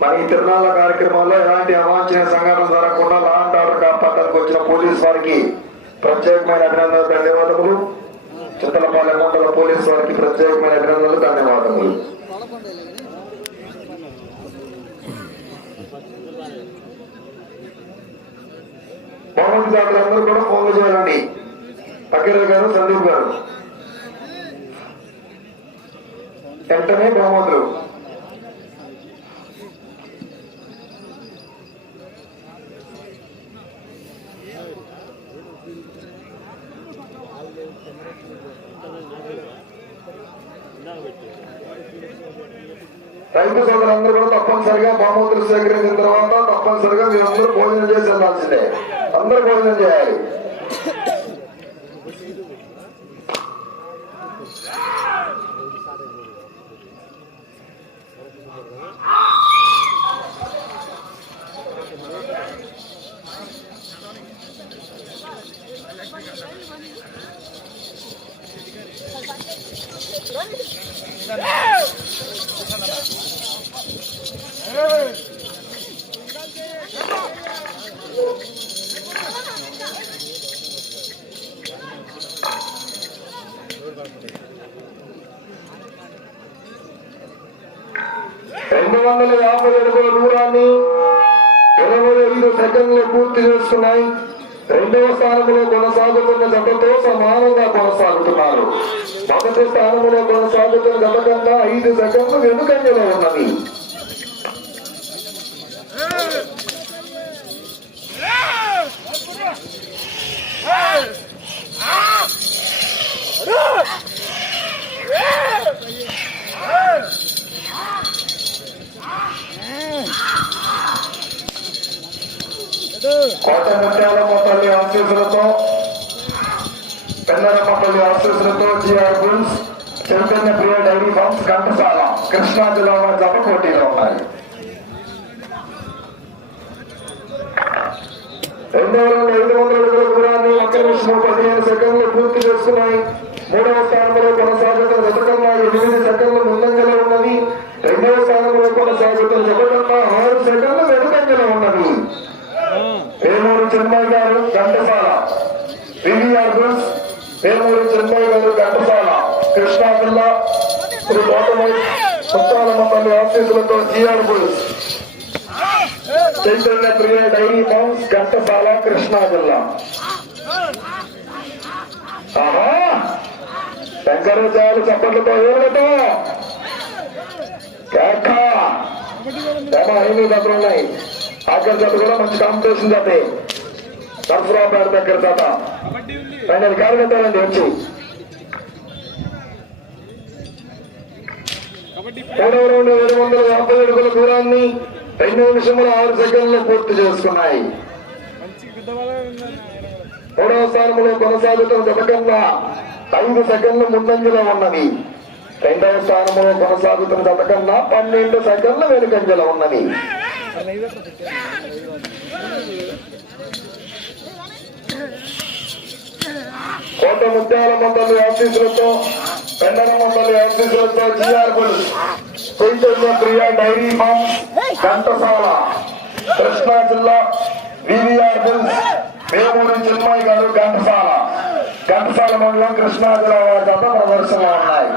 మరి ఈ తిరునాళ్ళ కార్యక్రమాల్లో ఎలాంటి అవాంఛనీయ సంఘటన జరగకుండా లా అండ్ ఆర్డర్ కాపాడడానికి వచ్చిన పోలీస్ వారికి ప్రత్యేకమైన అభినందనలు ధన్యవాదములు. చిత్తలపాలెం మండల పోలీస్ వారికి ప్రత్యేకమైన అభినందనలు ధన్యవాదములు. మోహన్ జాతరందరూ కూడా ఫోన్లు చేయాలండి అఖిల గారు సందీప్ గారు. వెంటనే ప్రమోదులు రైతు సోదరులందరూ కూడా తప్పనిసరిగా బహుమతులు సేకరించిన తర్వాత తప్పనిసరిగా మీరందరూ భోజనం చేసి వెళ్ళాల్సిందే. అందరూ భోజనం చేయాలి. రెండు వందల యాభై అడుగుల దూరాన్ని ఇరవై ఐదు సెకండ్లు పూర్తి చేస్తున్నాయి రెండవ స్థానంలో కొనసాగుతున్న జతతో సమానంగా కొనసాగుతున్నారు. మొదటి స్థానంలో కొనసాగుతున్న జత ఐదు సెకండ్లు వెనుకంజలో ఉన్నది. కృష్ణా జిల్లా వారి పోటీలో ఉన్నాయి రెండు వందల ఐదు వందల అడుగుల దూరాన్ని ఒక్క నిమిషం పదిహేను సెకండ్లు పూర్తి చేస్తున్నాయి. మూడవ స్థానంలో కొనసాగుతున్న జతకన్నా ఎనిమిది సెకండ్లు ముందంజలో ఉన్నది. రెండవ స్థానంలో కొనసాగుతున్న జతకన్నా ఆరు సెకండ్లు వెనుకంజలో ఉన్నది. పేమూరు చెన్నై గారు Ghantasala V V R bulls Vemuru Chennai గారు ఘంటసాల కృష్ణా జిల్లా శ్రీ గౌతమై రైతులతో ఆశీస్సులతో G R Priya dairy farms Ghantasala Krishna జిల్లా ఆహా శంకరాచార్య చప్పట్లతో ఏమిటో కేక! ఏమో ఐదు దెబ్బలు ఉన్నాయి. ఆఖరి జత కూడా మంచి కాంపిటీషన్ జతే. సరఫరాబాద్ దగ్గర జత. రెండు కార్యకర్తలండి వచ్చి. మూడవ రౌండ్ ఏడు వందల యాభై అడుగుల దూరాన్ని రెండు నిమిషముల ఆరు సెకండ్లు పూర్తి చేసుకున్నాయి. మూడవ స్థానంలో కొనసాగుతున్న జత కన్నా ఐదు సెకండ్లు ముందంజలో ఉన్నవి రెండవ స్థానంలో కొనసాగుతున్న జత కన్నా పన్నెండు సెకండ్లు వెనుకంజలో ఉన్నవి కోట ముత్యాల మండలి ఆఫీసులతో పెండల మండలి ఆఫీసులతో G R bull Chaitanya Priya dairy farm Ghantasala Krishna జిల్లా వివిఆర్ బుల్ వేమూరి చిన్మయ్య గారు ఘంటసాల. ఘంటసాల మండలం కృష్ణా జిల్లా వారి జత ప్రదర్శనలో ఉన్నాయి.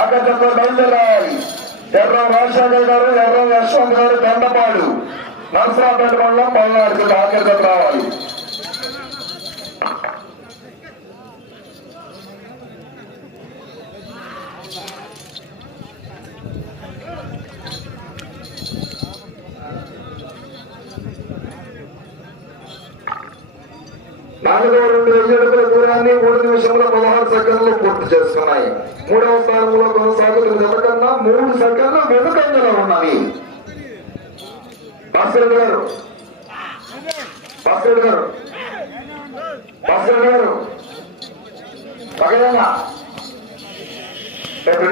ఆకర్షతో బయలుదేరాలి. ఎర్ర రాజశేఖర్ గారు ఎర్ర యశ్వంత్ గారు దండపాడు నరసరాపేట మండలం పల్నాడు జిల్లా ఆకర్షత రావాలి. నాలుగవ రెండు అడుగుల దూరాన్ని మూడు నిమిషంలో పదహారు సెకండ్లు పూర్తి చేసుకున్నాయి. మూడవ స్థానంలో కొనసాగుతున్న జత మూడు సెకండ్లు వెనుకంజలో ఉన్నవి భాస్కర్ గారు. భాస్కర్ గారు. భాస్కర్ గారు. పగలన్నా. రేపు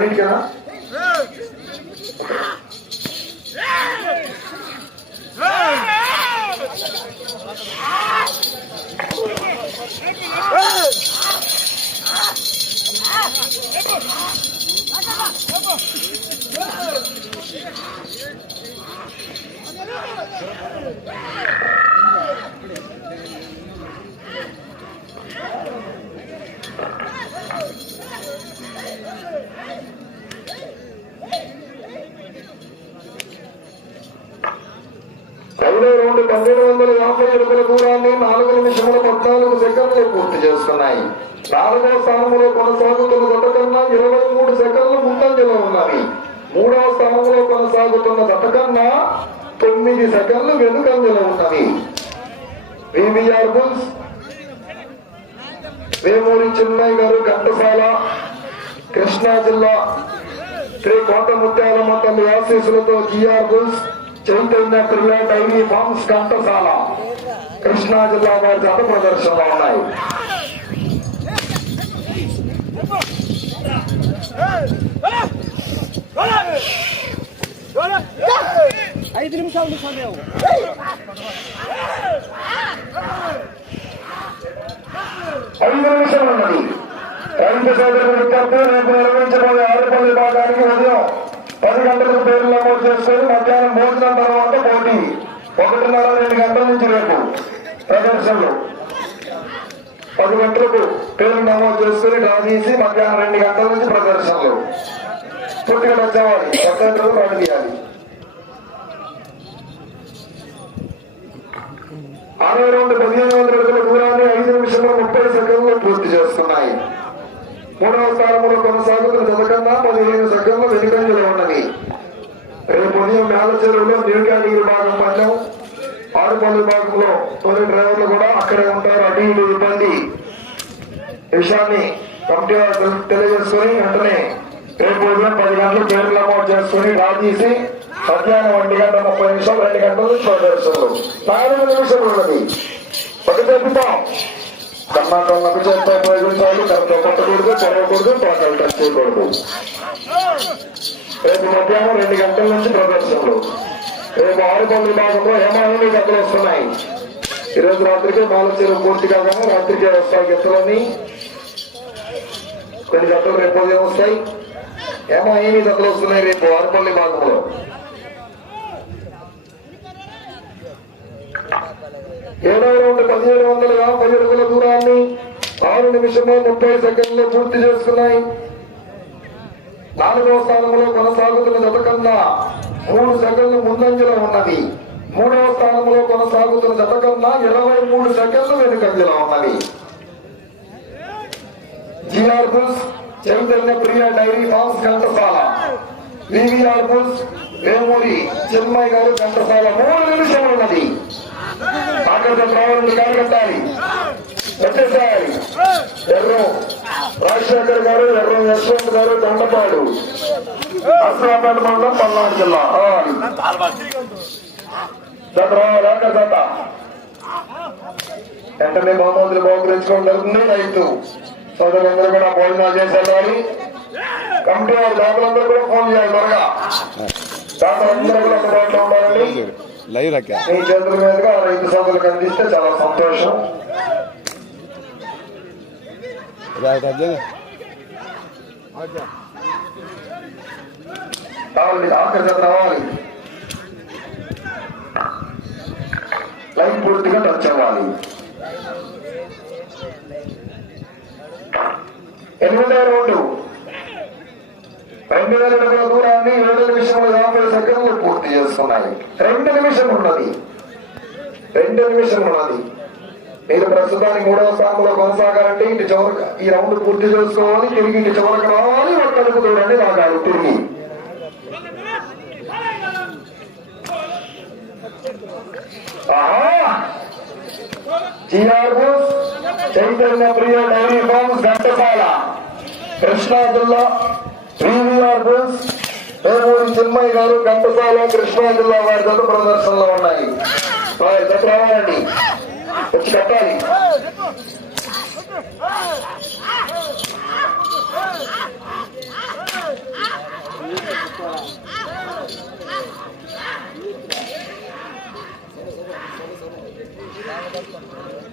Hey! Yeah! పూర్తి చేసుకున్నాయి నాలుగవ స్థానంలో కొనసాగుతున్న జత కన్నా ఇరవై మూడు సెకండ్లు ముందంజలో ఉన్నది. మూడవ స్థానంలో కొనసాగుతున్న జత కన్నా తొమ్మిది సెకండ్లు వెనుకంజలో ఉన్నవి వివిఆర్ బుల్స్ వేమూరి చిన్నయ్య గారు ఘంటసాల కృష్ణా జిల్లా శ్రీ కోట ముత్యాలమ్మ తల్లి ఆశీస్సులతో G R bulls Chaitanya Priya dairy farms Ghantasala Krishna జిల్లా వారి జత ప్రదర్శనలో ఉన్నాయి. ఐదు నిమిషాలు సమయం ఐదు నిమిషాలు ఉన్నది రైతు సోదరులు విజ్ఞప్తి రేపు నిర్వహించబోయే ఆరుపల్లి భాగానికి ఉదయం పది గంటలకు పేర్లు నమోదు చేసుకొని మధ్యాహ్నం భోజనం తర్వాత పోటీ ఒకటిన్నర రెండు గంటల నుంచి రేపు ప్రదర్శనలు. పది గంటలకు పేర్లు నమోదు చేసుకుని డ్రా తీసి మధ్యాహ్నం రెండు గంటల నుంచి ప్రదర్శనలు పూర్తిగా వచ్చేవాడి కొత్త పని చేయాలి అరవై రెండు పదిహేను వందల అడుగుల దూరాన్ని ఐదు నిమిషంలో ముప్పై సెకండ్లు పూర్తి చేస్తున్నాయి. మూడవ స్థానంలో కొనసాగుతున్న జత పదిహేను సెకండ్లు వెనుకంజలో ఉన్నది. రేపు ఉదయం మేళ చెరువులో న్యూ కేటగిరీ భాగం పందెం ఆరుపల్లి భాగంలో తొలి డ్రైవర్లు కూడా అక్కడే ఉంటారు. అటు ఇటు ఇబ్బంది. విషయాన్ని కమిటీ తెలియజేసుకొని వెంటనే రేపు ఉదయం పది గంటలు పేర్లు నమోదు చేసుకుని డ్రా మధ్యాహ్నం ఒంటి గంట ముప్పై నిమిషాలు రెండు గంటలు ప్రదర్శనలు నాలుగు నిమిషాలు ఉన్నది. ఒక చెప్తాం. కర్ణాటకలకు చేస్తే ప్రయోగించాలి. కరెక్ట్ కొట్టకూడదు చదవకూడదు తోటలు టచ్ చేయకూడదు. రేపు మధ్యాహ్నం రెండు గంటల నుంచి ప్రదర్శనలు. రేపు ఆరు పనుల భాగంలో హేమాహిని గంటలు వస్తున్నాయి. ఈరోజు రాత్రికి బాలచీరు పూర్తి కాగానే రాత్రికి వస్తాయి గంటలని కొన్ని గంటలు రేపు ఉదయం వస్తాయి. ఏమో ఏమి గంటలు వస్తున్నాయి రేపు ఆరుపల్లి భాగం ఏడవ రౌండ్ పదిహేడు వందల యాభై అడుగుల దూరాన్ని ఆరు నిమిషము ముప్పై సెకండ్లు పూర్తి చేసుకున్నాయి. నాలుగవ స్థానంలో కొనసాగుతున్న జత కన్నా మూడు సెకండ్లు ముందంజలో ఉన్నది. మూడవ స్థానంలో కొనసాగుతున్న జత కన్నా ఇరవై మూడు సెకండ్లు వెనుకంజలో ఉన్నది. GR bulls Chaitanya Priya dairy farms Ghantasala. VVR bulls Vemuri Chennai garu Ghantasala. మూడు నిమిషాలు ఉన్నది. ఆకర్షణ రావాలని కాలగట్టాలి వచ్చేసారి ఎర్రం రాజశేఖర్ గారు ఎర్రం యశ్వంత్ గారు దండపాడు. అస్లాపేట మండలం పల్నాడు జిల్లా. రావాలి జత వెంటనే బహుమతులు బహుకరించుకోవడం జరుగుతుంది. రైతు సోదరులందరూ కూడా భోజనాలు చేసి కమిటీ వారి దాతలందరూ కూడా ఫోన్ చేయాలి త్వరగా. దాతలందరూ కూడా అందుబాటులో ఉండాలండి. లైవ్ రక్కా మీ చేతుల మీదుగా రైతు సోదరులకు అందిస్తే చాలా సంతోషం. రావాలి. లైన్ పూర్తిగా టచ్ అవ్వాలి. ఎనిమిదవ రౌండ్. రెండు వేల అడుగుల దూరాన్ని ఏడు నిమిషముల యాభై సెకండ్లు పూర్తి చేస్తున్నాయి. రెండు నిమిషం ఉన్నది రెండు నిమిషం ఉన్నది మీరు ప్రస్తుతానికి మూడవ స్థానంలో కొనసాగాలంటే ఇటు చివరికి ఈ రౌండ్ పూర్తి చేసుకోవాలి తిరిగి ఇటు చివరికి రావాలి ఒక అడుగు దూరాన్ని రాగాలి తిరిగి. చైతన్య ప్రియ డైరీ ఫార్మ్స్ ఘంటసాల కృష్ణా జిల్లా వివిఆర్ బోస్ వేమూరి చిన్మయ్య గారు ఘంటసాల కృష్ణా జిల్లా వారి జత ప్రదర్శనలో ఉన్నాయి. రావాలండి. వచ్చి కట్టాలి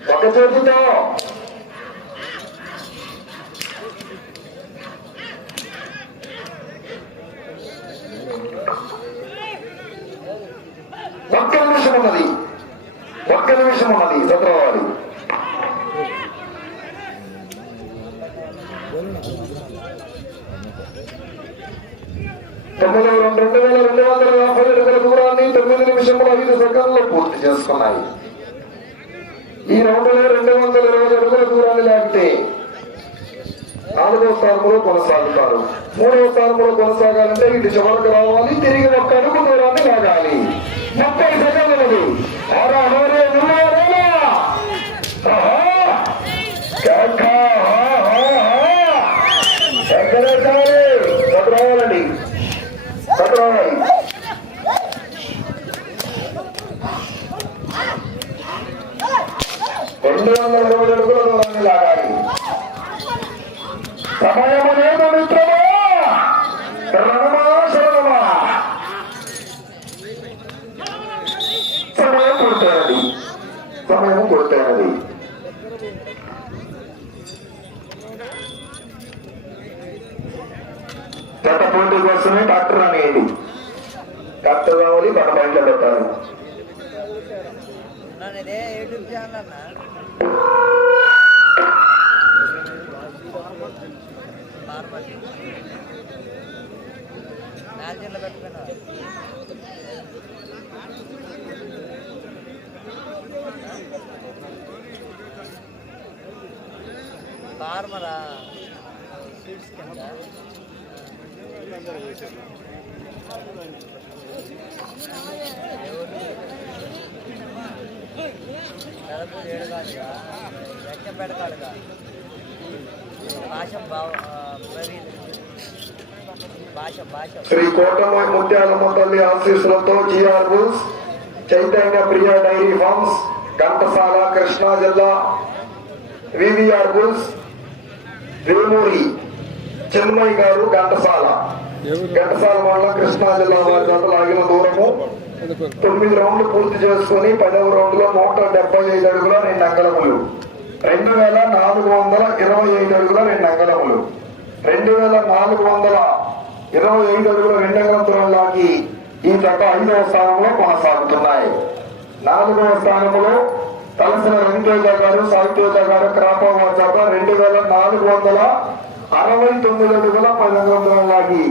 ఒక చేతితో ఒక్క నిమిషం ఉన్నది ఒక్క నిమిషం తొమ్మిది రెండు వేల రెండు వందల యాభై అడుగుల దూరాన్ని తొమ్మిది నిమిషంలో ఐదు సెకండ్లు పూర్తి చేసుకున్నాయి. ఈ రౌండ్లో రెండు వందల ఇరవై అడుగుల దూరాన్ని లాగితే నాలుగో స్థానంలో కొనసాగుతారు. మూడవ స్థానంలో కొనసాగాలంటే ఇటు చివరికి రావాలి తిరిగి ఒక్క అడుగు దూరాన్ని లాగాలి. ముప్పై సెకండ్లు ఆరా Go. గత పోటీ కోసమే డాక్టర్ అనేది. డాక్టర్ కావాలి మన బయట పెట్టాలి. నన్ను స్వీట్స్ కింద? దాదాపు భాష శ్రీ కోటమ ముత్యాలమ్మ ఆశీస్సులతో GR rules Chaitanya Priya dairy farms Ghantasala Krishna జిల్లా వివిఆర్ రూల్స్ వేమూరి చెన్మయ్య గారు ఘంటసాల. ఘంటసాల మండలం కృష్ణా జిల్లా వారి జత లాగిన దూరము. తొమ్మిది రౌండ్లు పూర్తి చేసుకుని పదవ రౌండ్లో నూట డెబ్బై ఐదు అడుగుల రెండు అంగళములు రెండు వేల నాలుగు వందల ఇరవై ఐదు అడుగుల రెండు అంగళములు రెండు వేల నాలుగు వందల ఇరవై ఐదు అడుగుల రెండు అంగళం లాగి ఈ జత ఐదవ స్థానంలో కొనసాగుతున్నాయి. నాలుగవ స్థానంలో తలసిన వెంకటేజ గారు సాహిత్యేజ గారు క్రాపవ జత రెండు వేల నాలుగు వందల అరవై తొమ్మిది అడుగుల పది అంగళం లాగి